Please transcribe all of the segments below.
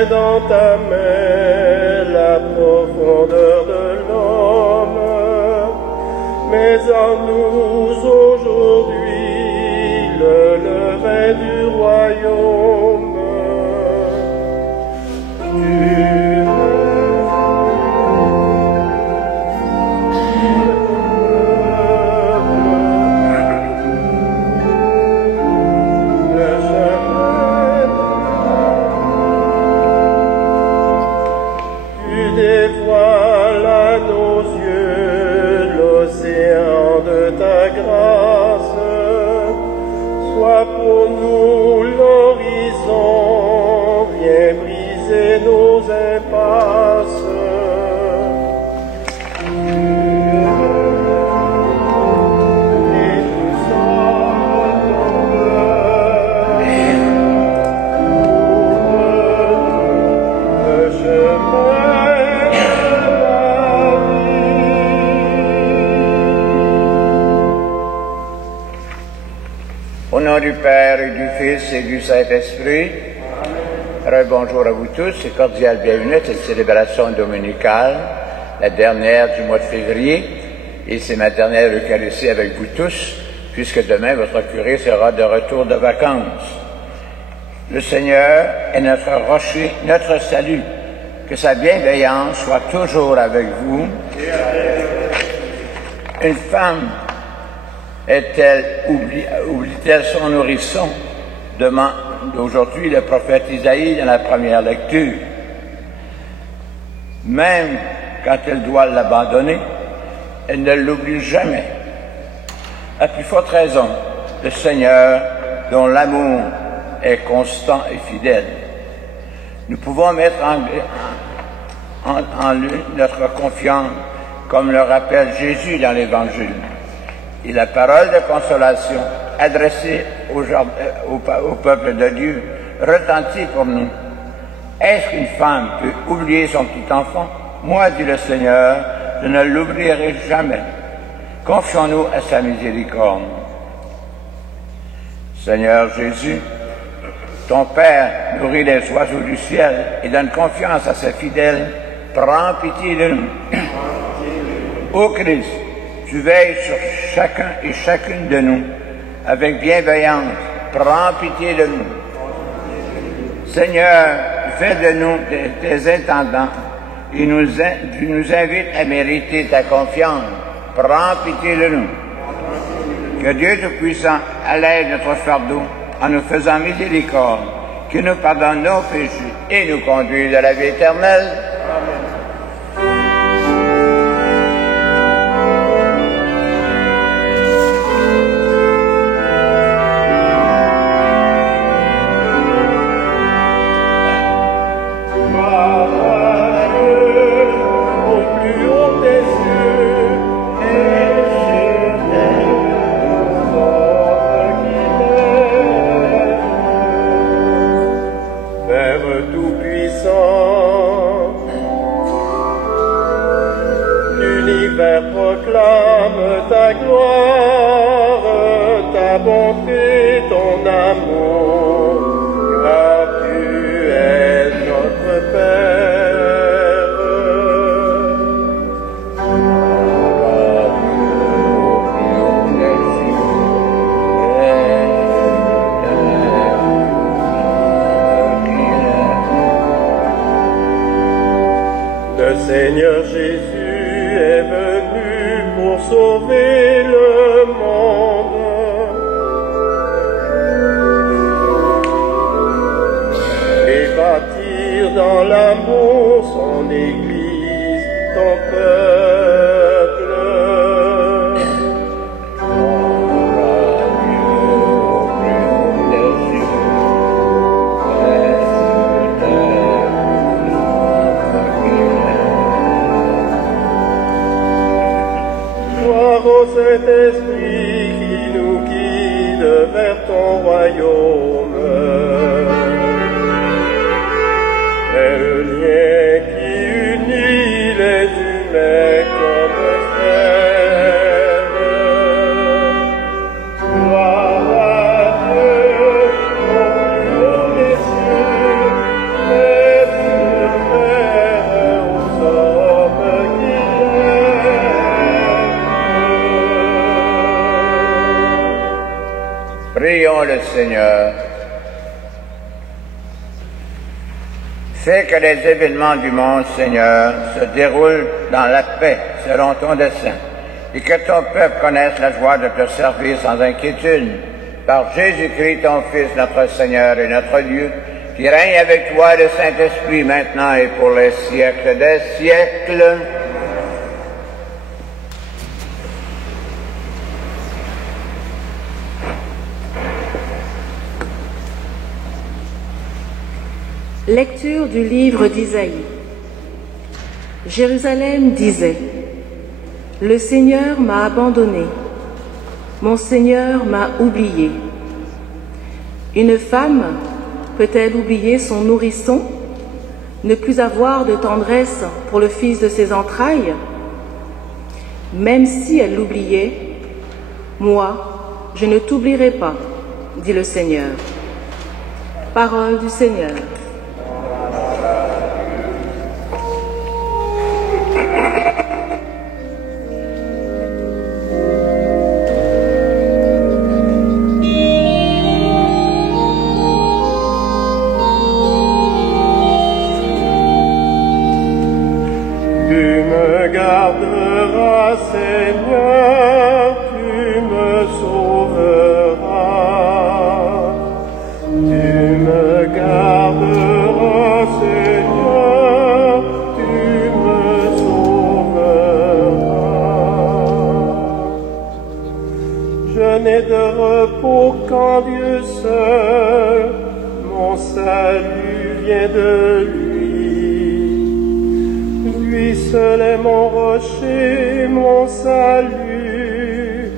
Tiens dans ta main la profondeur de l'homme, mais en nous aujourd'hui le levain du royaume. Pour nous l'horizon, viens briser nos impasses. Et nous sommes le chemin de la vie. Au nom du Père et du Fils et du Saint-Esprit, bonjour à vous tous et cordial bienvenue à cette célébration dominicale, la dernière du mois de février, et c'est ma dernière Eucharistie avec vous tous, puisque demain votre curé sera de retour de vacances. Le Seigneur est notre rocher, notre salut, que sa bienveillance soit toujours avec vous. Une femme oublie-t-elle son nourrisson? Demande aujourd'hui le prophète Isaïe dans la première lecture. Même quand elle doit l'abandonner, elle ne l'oublie jamais. À plus forte raison, le Seigneur, dont l'amour est constant et fidèle. Nous pouvons mettre en lui notre confiance, comme le rappelle Jésus dans l'Évangile. Et la parole de consolation adressée au peuple de Dieu retentit pour nous. Est-ce qu'une femme peut oublier son petit enfant? Moi, dit le Seigneur, je ne l'oublierai jamais. Confions-nous à sa miséricorde. Seigneur Jésus, ton Père nourrit les oiseaux du ciel et donne confiance à ses fidèles. Prends pitié de nous. Ô Christ, tu veilles sur chacun et chacune de nous avec bienveillance. Prends pitié de nous. Seigneur, fais de nous tes intendants et tu nous invites à mériter ta confiance. Prends pitié de nous. Que Dieu Tout-Puissant allège notre fardeau en nous faisant miséricorde, qu'il nous pardonne nos péchés et nous conduise à la vie éternelle. Amen. Proclame ta gloire, ta bonté, ton amour, car tu es notre Père. Le Seigneur Jésus est venu pour sauver le monde. Et bâtir dans l'amour son Église, ton peuple. Au Saint-Esprit qui nous guide vers ton royaume, est le lien qui unit les humains comme frères. Gloire à Dieu, au milieu des cieux, le Seigneur. Fais que les événements du monde, Seigneur, se déroulent dans la paix selon ton dessein, et que ton peuple connaisse la joie de te servir sans inquiétude. Par Jésus-Christ, ton Fils, notre Seigneur et notre Dieu, qui règne avec toi le Saint-Esprit maintenant et pour les siècles des siècles. Lecture du livre d'Isaïe. Jérusalem disait: Le Seigneur m'a abandonné, mon Seigneur m'a oublié. Une femme peut-elle oublier son nourrisson, ne plus avoir de tendresse pour le fils de ses entrailles? Même si elle l'oubliait, moi, je ne t'oublierai pas, dit le Seigneur. Parole du Seigneur. Seigneur, tu me sauveras. Tu me garderas, Seigneur, tu me sauveras. Je n'ai de repos qu'en Dieu seul, mon salut vient de lui. Lui seul est mon rocher, mon salut,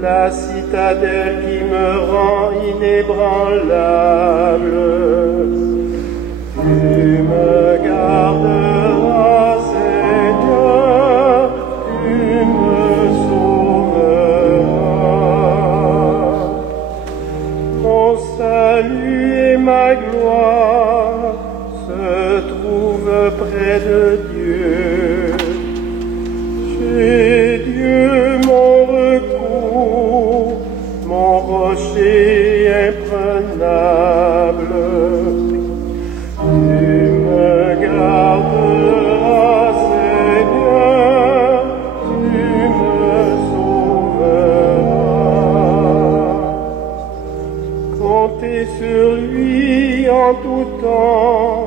la citadelle qui me rend inébranlable. Tu me garderas, Seigneur, tu me sauveras. Mon salut et ma gloire se trouvent près de Dieu. Chez Dieu mon recours, mon rocher imprenable. Tu me garderas, Seigneur, tu me sauveras. Comptez sur lui en tout temps,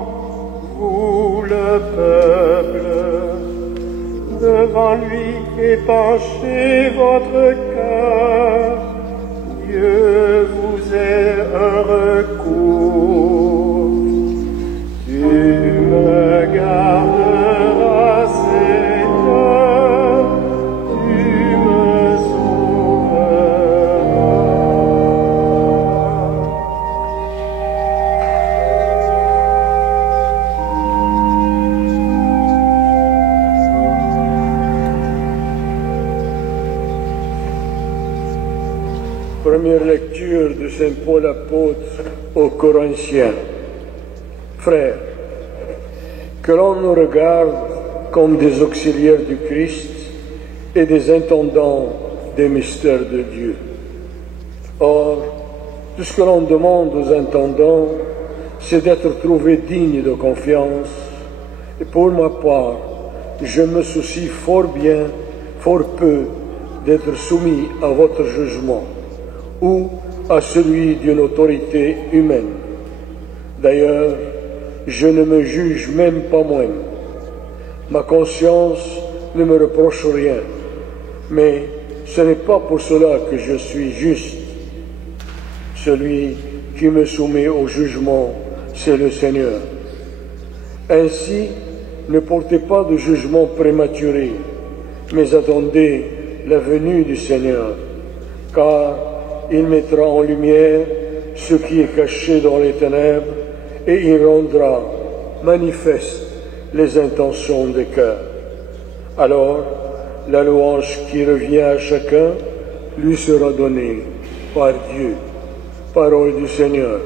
vous le peuple. Devant lui épanchez votre cœur, Dieu vous est un recours. Tu me garderas, Seigneur, tu me sauveras. Première lecture de Saint Paul apôtre aux Corinthiens. Frères, que l'on nous regarde comme des auxiliaires du Christ et des intendants des mystères de Dieu. Or, tout ce que l'on demande aux intendants, c'est d'être trouvés dignes de confiance. Et pour ma part, je me soucie fort peu d'être soumis à votre jugement ou à celui d'une autorité humaine. D'ailleurs, je ne me juge même pas moi. Ma conscience ne me reproche rien, mais ce n'est pas pour cela que je suis juste. Celui qui me soumet au jugement, c'est le Seigneur. Ainsi, ne portez pas de jugement prématuré, mais attendez la venue du Seigneur, car il mettra en lumière ce qui est caché dans les ténèbres et il rendra manifeste les intentions des cœurs. Alors, la louange qui revient à chacun lui sera donnée par Dieu. Parole du Seigneur.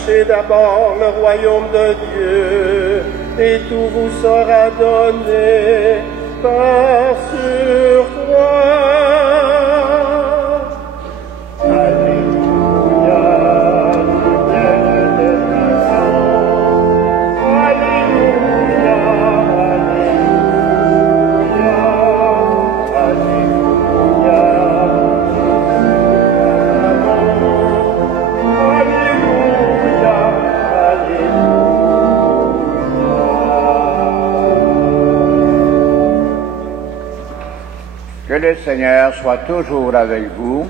cherchez d'abord le royaume de Dieu, et tout vous sera donné par surcroît. Alléluia, Seigneur des nations. Alléluia, Alléluia, Alléluia. Que le Seigneur soit toujours avec vous.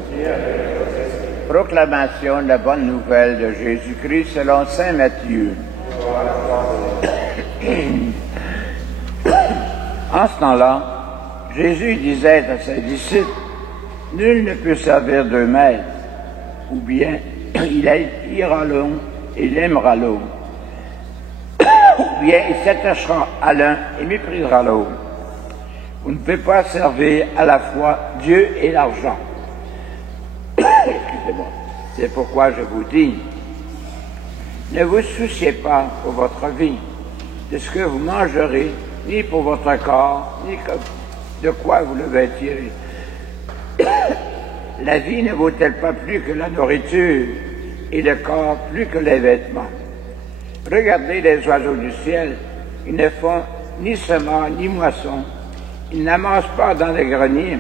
Proclamation de la bonne nouvelle de Jésus-Christ selon saint Matthieu. En ce temps-là, Jésus disait à ses disciples, « Nul ne peut servir deux maîtres, ou bien il haïra l'un et il aimera l'autre, ou bien il s'attachera à l'un et méprisera l'autre. Vous ne pouvez pas servir à la fois Dieu et l'argent. » Excusez-moi. C'est pourquoi je vous dis, ne vous souciez pas pour votre vie, de ce que vous mangerez, ni pour votre corps, ni de quoi vous le vêtirez. La vie ne vaut-elle pas plus que la nourriture, et le corps plus que les vêtements? Regardez les oiseaux du ciel, ils ne font ni semence ni moisson, ils n'amassent pas dans les greniers,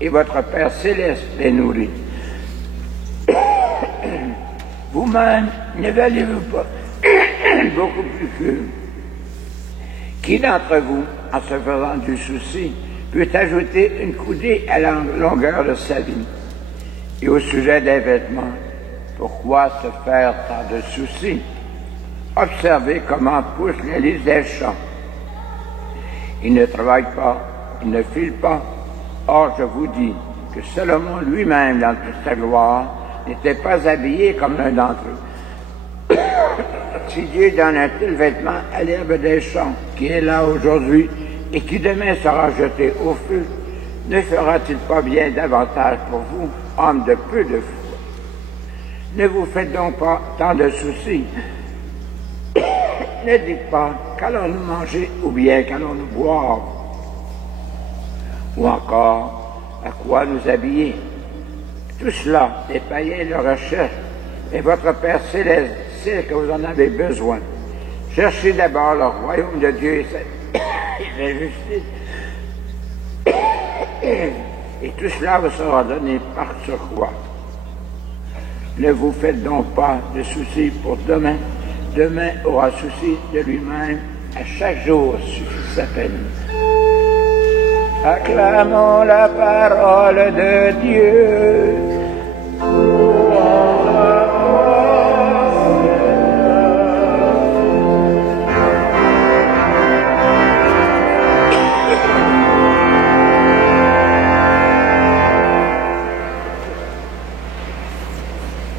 et votre Père céleste les nourrit. Vous-même, ne valez-vous pas beaucoup plus qu'eux? Qui d'entre vous, en se faisant du souci, peut ajouter une coudée à la longueur de sa vie? Et au sujet des vêtements, pourquoi se faire tant de soucis? Observez comment poussent les lys des champs. Ils ne travaillent pas, ils ne filent pas. Or, je vous dis que Salomon lui-même, dans toute sa gloire, n'était pas habillé comme l'un d'entre eux. Si Dieu donne un tel vêtement à l'herbe des champs, qui est là aujourd'hui et qui demain sera jeté au feu, ne fera-t-il pas bien davantage pour vous, hommes de peu de foi? Ne vous faites donc pas tant de soucis. Ne dites pas qu'allons-nous manger ou bien qu'allons-nous boire, ou encore à quoi nous habiller. Tout cela, les païens le recherchent, et votre Père céleste sait que vous en avez besoin. Cherchez d'abord le royaume de Dieu et sa justice, et tout cela vous sera donné par surcroît. Ne vous faites donc pas de soucis pour demain. Demain aura souci de lui-même, à chaque jour suffit sa peine. Acclamons la parole de Dieu.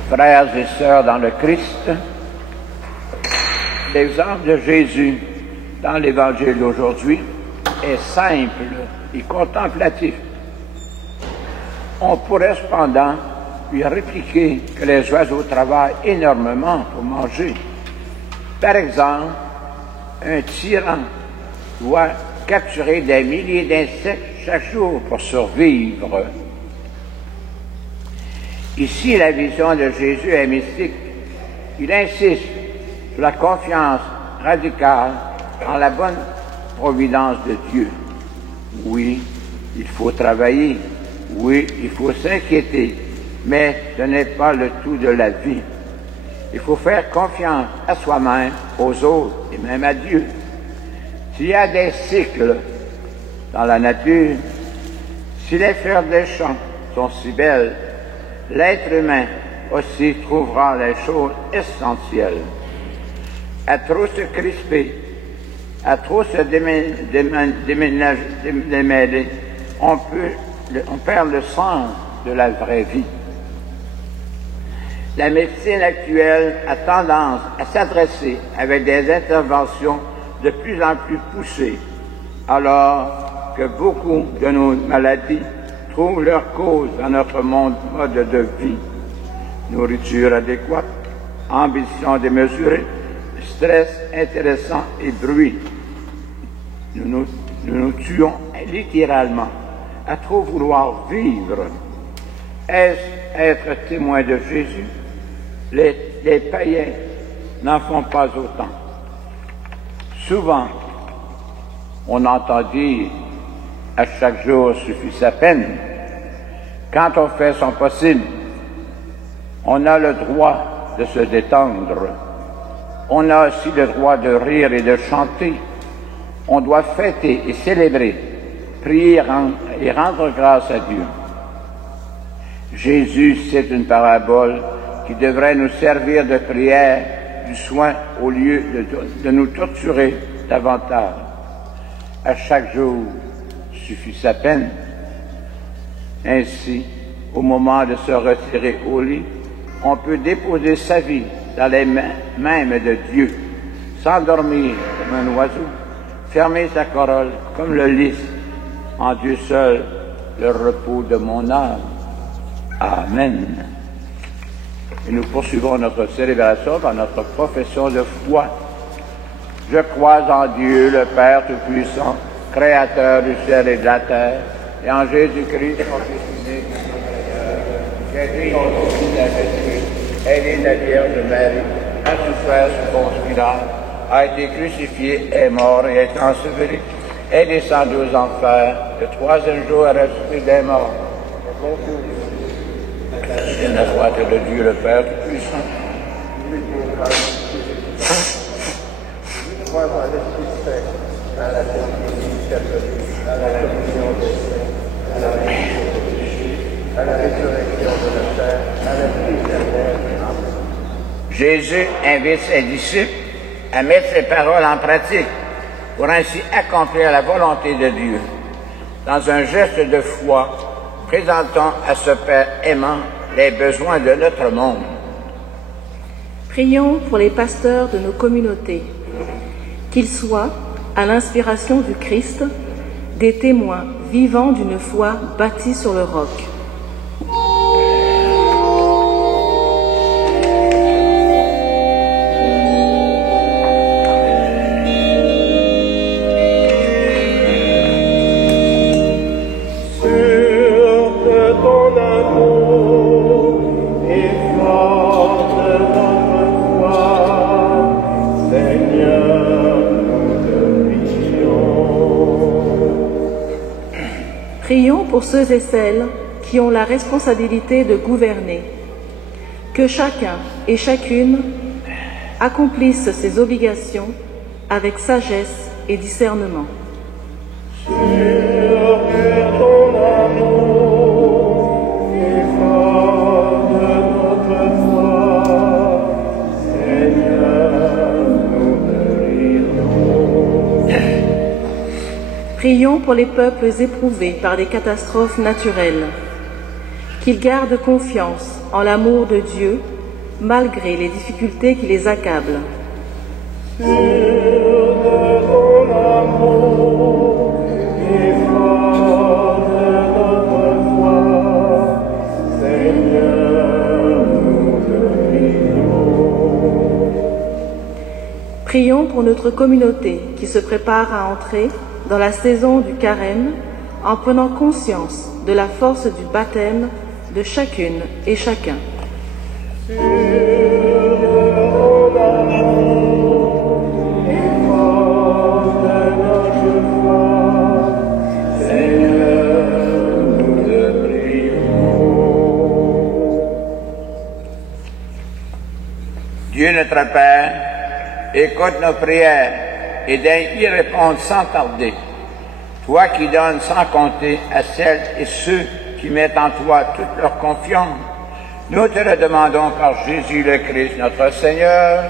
Frères et sœurs dans le Christ, l'exemple de Jésus dans l'Évangile d'aujourd'hui est simple et contemplatif. On pourrait cependant lui répliquer que les oiseaux travaillent énormément pour manger. Par exemple, un tyran doit capturer des milliers d'insectes chaque jour pour survivre. Ici, la vision de Jésus est mystique. Il insiste sur la confiance radicale en la bonne providence de Dieu. Oui, il faut travailler. Oui, il faut s'inquiéter. Mais ce n'est pas le tout de la vie. Il faut faire confiance à soi-même, aux autres et même à Dieu. S'il y a des cycles dans la nature, si les fleurs des champs sont si belles, l'être humain aussi trouvera les choses essentielles. À trop se crisper, à trop se démêler, on perd le sens de la vraie vie. La médecine actuelle a tendance à s'adresser avec des interventions de plus en plus poussées, alors que beaucoup de nos maladies trouvent leur cause dans notre mode de vie. Nourriture adéquate, ambition démesurée, stress intéressant et bruit. Nous nous tuons littéralement à trop vouloir vivre. Est-ce être témoin de Jésus? Les païens n'en font pas autant. Souvent, on entend dire « à chaque jour suffit sa peine ». Quand on fait son possible, on a le droit de se détendre. On a aussi le droit de rire et de chanter. On doit fêter et célébrer, prier et rendre grâce à Dieu. Jésus, c'est une parabole qui devrait nous servir de prière, du soin, au lieu de nous torturer davantage. À chaque jour suffit sa peine. Ainsi, au moment de se retirer au lit, on peut déposer sa vie dans les mains mêmes de Dieu, s'endormir comme un oiseau, fermer sa corolle comme le lys, en Dieu seul, le repos de mon âme. Amen. Et nous poursuivons notre célébration par notre profession de foi. Je crois en Dieu, le Père Tout-Puissant, Créateur du ciel et de la terre, et en Jésus-Christ, son Fils unique, qui a été conçu de la Vierge, est né de la Vierge Marie, a souffert sous Ponce Pilate, a été crucifié, est mort et est enseveli, est descendu aux enfers, le troisième jour est ressuscité des morts. Et la droite de Dieu le Père Tout-Puissant. Je crois dans l'Esprit Saint, à la Trinité catholique, à la communion des saints, à la rémission des péchés, à la résurrection de la chair, à la vie éternelle. Jésus invite ses disciples à mettre ses paroles en pratique pour ainsi accomplir la volonté de Dieu. Dans un geste de foi, présentons à ce Père aimant les besoins de notre monde. Prions pour les pasteurs de nos communautés, qu'ils soient, à l'inspiration du Christ, des témoins vivants d'une foi bâtie sur le roc. Prions pour ceux et celles qui ont la responsabilité de gouverner. Que chacun et chacune accomplisse ses obligations avec sagesse et discernement. Prions pour les peuples éprouvés par des catastrophes naturelles, qu'ils gardent confiance en l'amour de Dieu malgré les difficultés qui les accablent. Prions pour notre communauté qui se prépare à entrer dans la saison du carême, en prenant conscience de la force du baptême de chacune et chacun. Dieu notre Père, écoute nos prières et daigne y répondre sans tarder. Toi qui donnes sans compter à celles et ceux qui mettent en toi toute leur confiance, nous te le demandons par Jésus le Christ, notre Seigneur.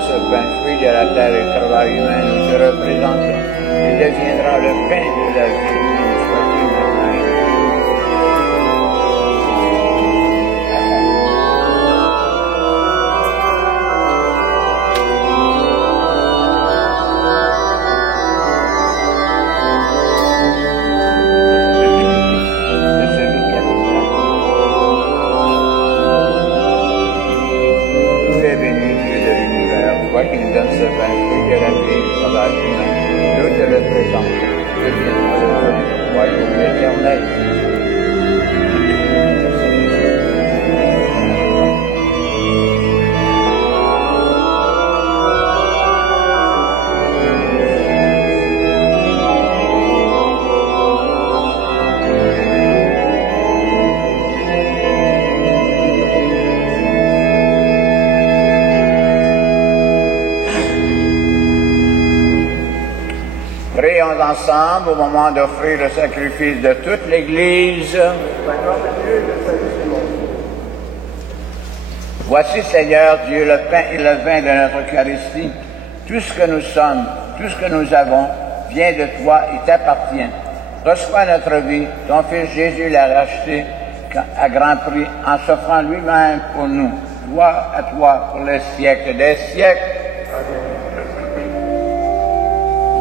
ce pain, fruit de la terre et travail humain, nous te représentons. Il deviendra le pain de la vie. Ensemble au moment d'offrir le sacrifice de toute l'Église. Voici, Seigneur Dieu, le pain et le vin de notre Eucharistie. Tout ce que nous sommes, tout ce que nous avons, vient de toi et t'appartient. Reçois notre vie. Ton Fils Jésus l'a racheté à grand prix en s'offrant lui-même pour nous. Gloire à toi pour les siècles des siècles.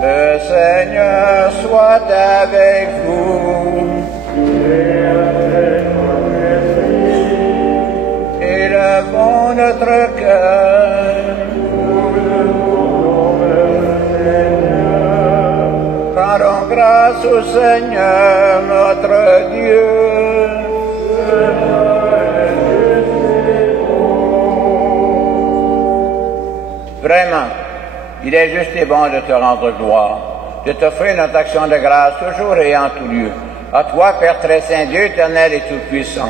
Le Seigneur soit avec vous. Élevons notre cœur. Rendons grâce au Seigneur notre Dieu. Vraiment, il est juste et bon de te rendre gloire, de t'offrir notre action de grâce toujours et en tout lieu. À toi, Père très saint, Dieu éternel et tout-puissant.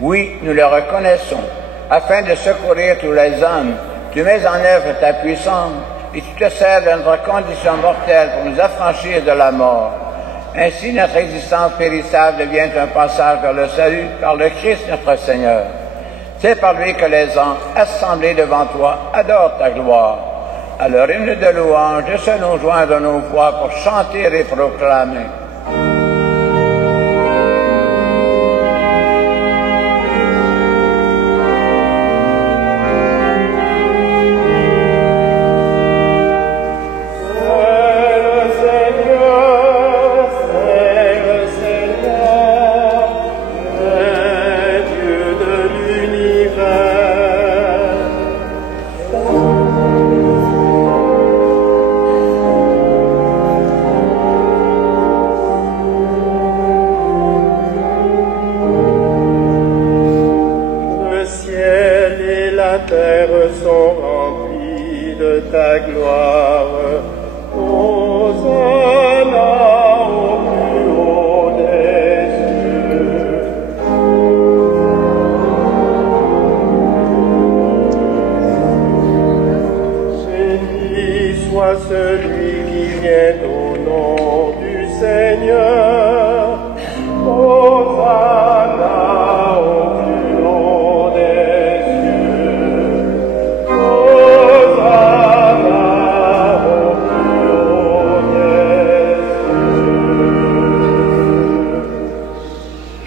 Oui, nous le reconnaissons, afin de secourir tous les hommes. Tu mets en œuvre ta puissance et tu te sers de notre condition mortelle pour nous affranchir de la mort. Ainsi, notre existence périssable devient un passage vers le salut par le Christ notre Seigneur. C'est par lui que les anges, assemblés devant toi, adorent ta gloire. À leur hymne de louange, laissez-nous joindre nos voix pour chanter et proclamer.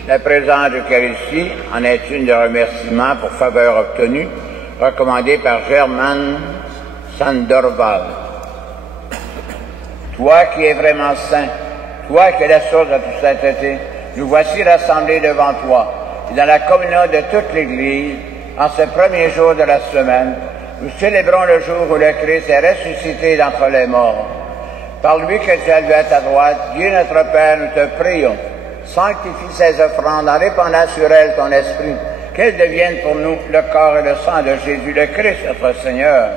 La présence d'Eucharistie en est une de remerciements pour faveur obtenue, recommandée par Germain Sandoval. Toi qui es vraiment saint, toi qui es la source de toute sainteté, nous voici rassemblés devant toi, et dans la communion de toute l'Église, en ce premier jour de la semaine, nous célébrons le jour où le Christ est ressuscité d'entre les morts. Par lui que tu as levé à ta droite, Dieu notre Père, nous te prions. Sanctifie ces offrandes en répandant sur elles ton esprit, qu'elles deviennent pour nous le corps et le sang de Jésus, le Christ, notre Seigneur.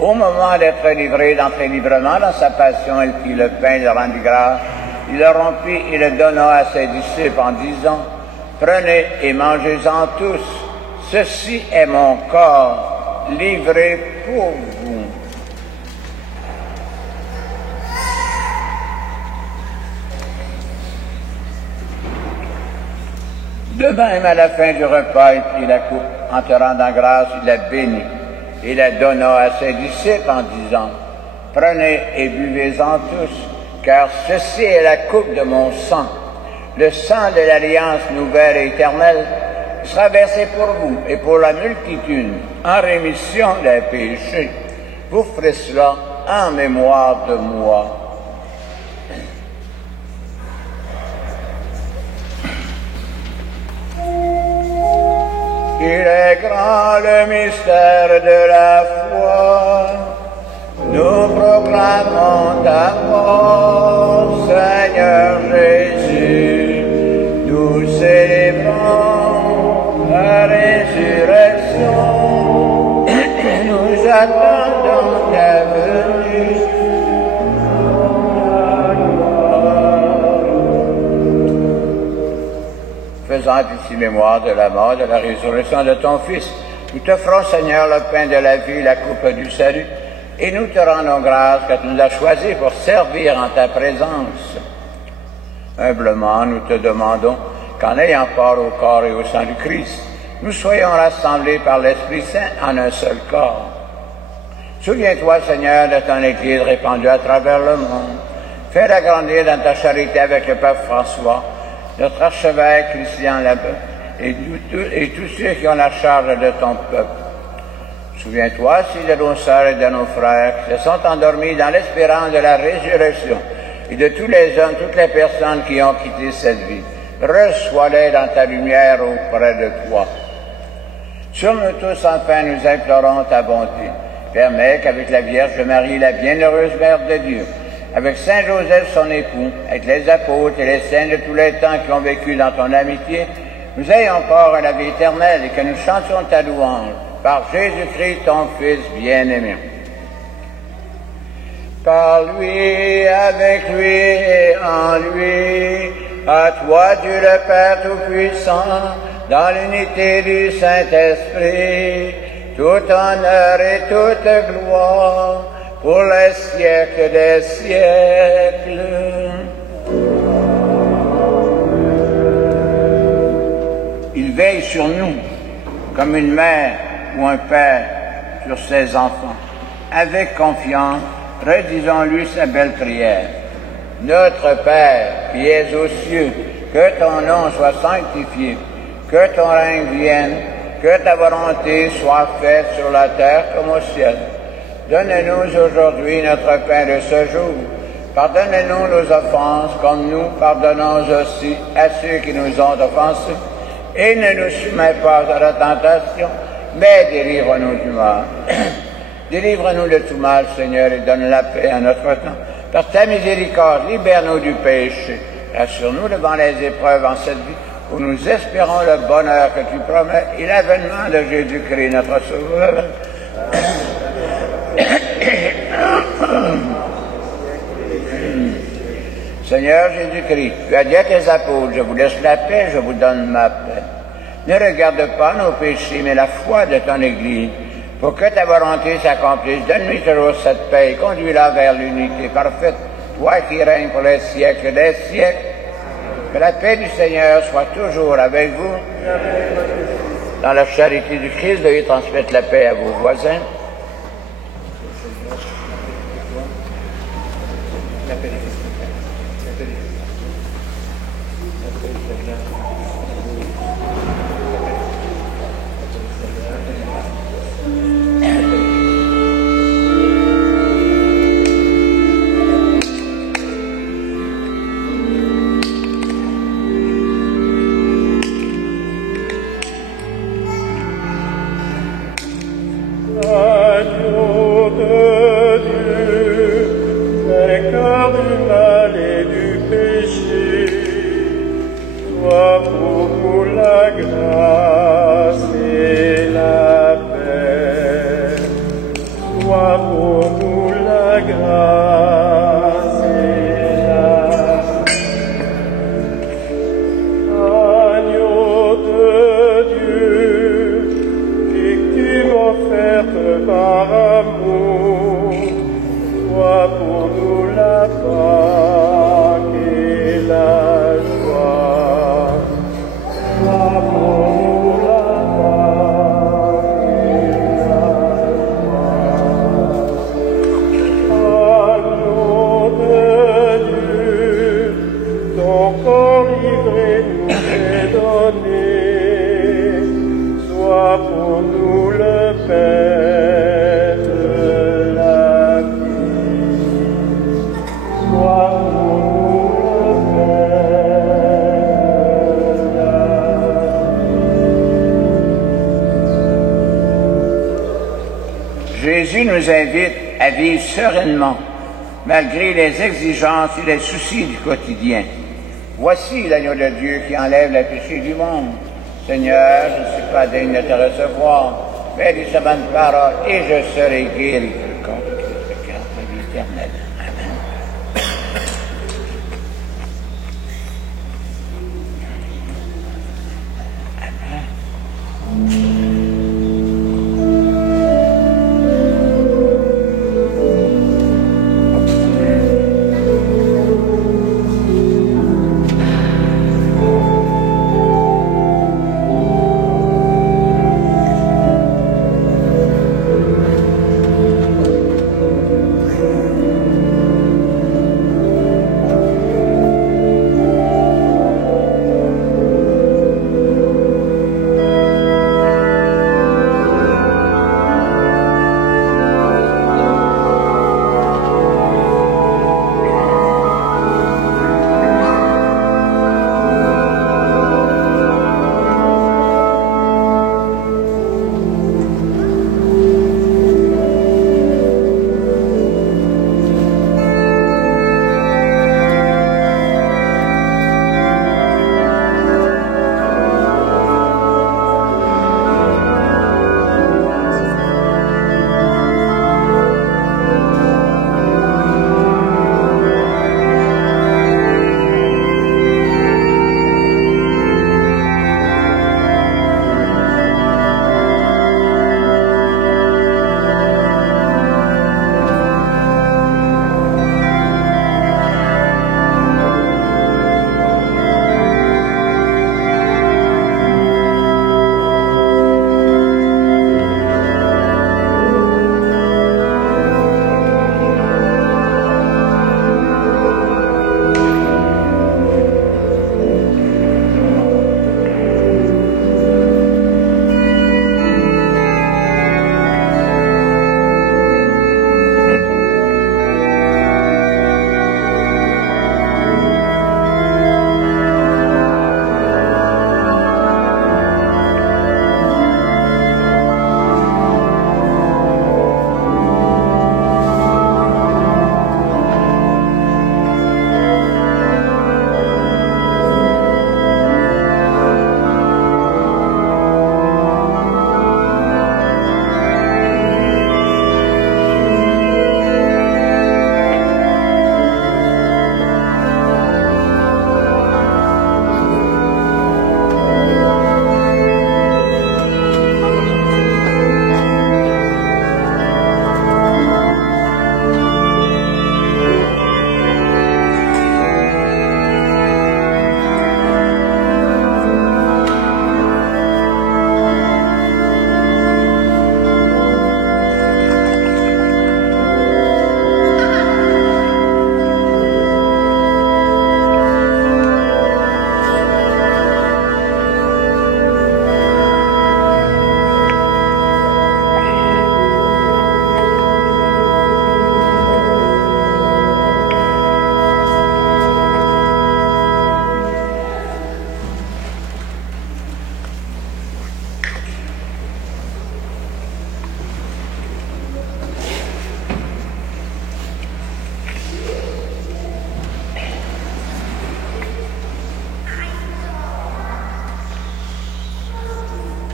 Au moment d'être livré, d'entrer librement dans sa passion, il prit le pain, le rendit grâce, il le rompit et le donna à ses disciples en disant, « Prenez et mangez-en tous, ceci est mon corps, livré pour vous. » De même, à la fin du repas, il prit la coupe. En te rendant grâce, il la bénit. Il la donna à ses disciples en disant, « Prenez et buvez-en tous, car ceci est la coupe de mon sang, le sang de l'alliance nouvelle et éternelle, qui sera versé pour vous et pour la multitude en rémission des péchés. Vous ferez cela en mémoire de moi. » Il est grand le mystère de la foi. Nous proclamons ta mort, Seigneur Jésus. Nous célébrons la résurrection. Nous attendons ta venue. Faisant ici mémoire de la mort, de la résurrection de ton Fils, nous t'offrons, Seigneur, le pain de la vie, la coupe du salut, et nous te rendons grâce que tu nous as choisis pour servir en ta présence. Humblement, nous te demandons qu'en ayant part au corps et au sang du Christ, nous soyons rassemblés par l'Esprit Saint en un seul corps. Souviens-toi, Seigneur, de ton Église répandue à travers le monde. Fais-la grandir dans ta charité avec le Pape François, notre archevêque Christian Labbé, et tous ceux qui ont la charge de ton peuple. Souviens-toi aussi de nos sœurs et de nos frères qui se sont endormis dans l'espérance de la résurrection, et de tous les hommes, toutes les personnes qui ont quitté cette vie. Reçois-les dans ta lumière auprès de toi. Sur nous tous, enfin, nous implorons ta bonté. Permets qu'avec la Vierge Marie, la bienheureuse Mère de Dieu, avec Saint Joseph, son époux, avec les apôtres et les saints de tous les temps qui ont vécu dans ton amitié, nous ayons part à la vie éternelle et que nous chantions ta louange par Jésus-Christ, ton Fils bien-aimé. Par lui, avec lui et en lui, à toi Dieu le Père Tout-Puissant, dans l'unité du Saint-Esprit, tout honneur et toute gloire, pour les siècles des siècles. Il veille sur nous comme une mère ou un père sur ses enfants. Avec confiance, redisons-lui sa belle prière. Notre Père qui es aux cieux, que ton nom soit sanctifié, que ton règne vienne, que ta volonté soit faite sur la terre comme au ciel. Donne-nous aujourd'hui notre pain de ce jour. Pardonne-nous nos offenses, comme nous pardonnons aussi à ceux qui nous ont offensés. Et ne nous soumets pas à la tentation, mais délivre-nous du mal. Délivre-nous de tout mal, Seigneur, et donne la paix à notre temps. Par ta miséricorde, libère-nous du péché. Rassure-nous devant les épreuves en cette vie, où nous espérons le bonheur que tu promets et l'avènement de Jésus-Christ, notre Sauveur. Seigneur Jésus-Christ, tu as dit à tes apôtres, je vous laisse la paix, je vous donne ma paix. Ne regarde pas nos péchés, mais la foi de ton Église, pour que ta volonté s'accomplisse. Donne-lui toujours cette paix et conduis-la vers l'unité parfaite, toi qui règnes pour les siècles des siècles. Que la paix du Seigneur soit toujours avec vous. Dans la charité du Christ, veuillez transmettre la paix à vos voisins. Agneau de Dieu, vainqueur du Sois pour nous le pain de la vie. Sois pour nous le pain de la vie. Jésus nous invite à vivre sereinement, malgré les exigences et les soucis du quotidien. Voici l'agneau de Dieu qui enlève les péchés du monde. Seigneur, je ne suis pas digne de te recevoir, mais dis sa bonne parole et je serai guéri. Le corps de Christ, le cœur de vie éternelle. Amen.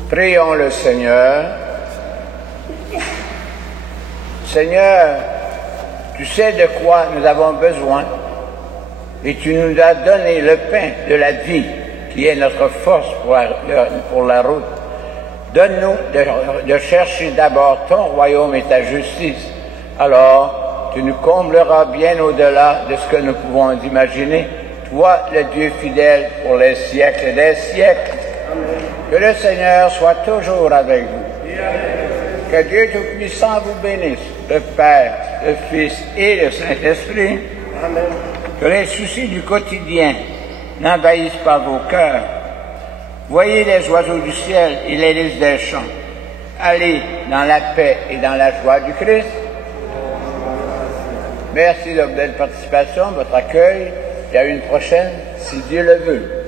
Prions le Seigneur. Seigneur, tu sais de quoi nous avons besoin et tu nous as donné le pain de la vie qui est notre force pour la route. Donne-nous de chercher d'abord ton royaume et ta justice. Alors, tu nous combleras bien au-delà de ce que nous pouvons imaginer. Toi, le Dieu fidèle pour les siècles des siècles. Amen. Que le Seigneur soit toujours avec vous. Amen. Que Dieu Tout-Puissant vous bénisse, le Père, le Fils et le Saint-Esprit. Amen. Que les soucis du quotidien n'envahissent pas vos cœurs. Voyez les oiseaux du ciel et les lys des champs. Allez dans la paix et dans la joie du Christ. Merci de votre belle participation, votre accueil, et à une prochaine, si Dieu le veut.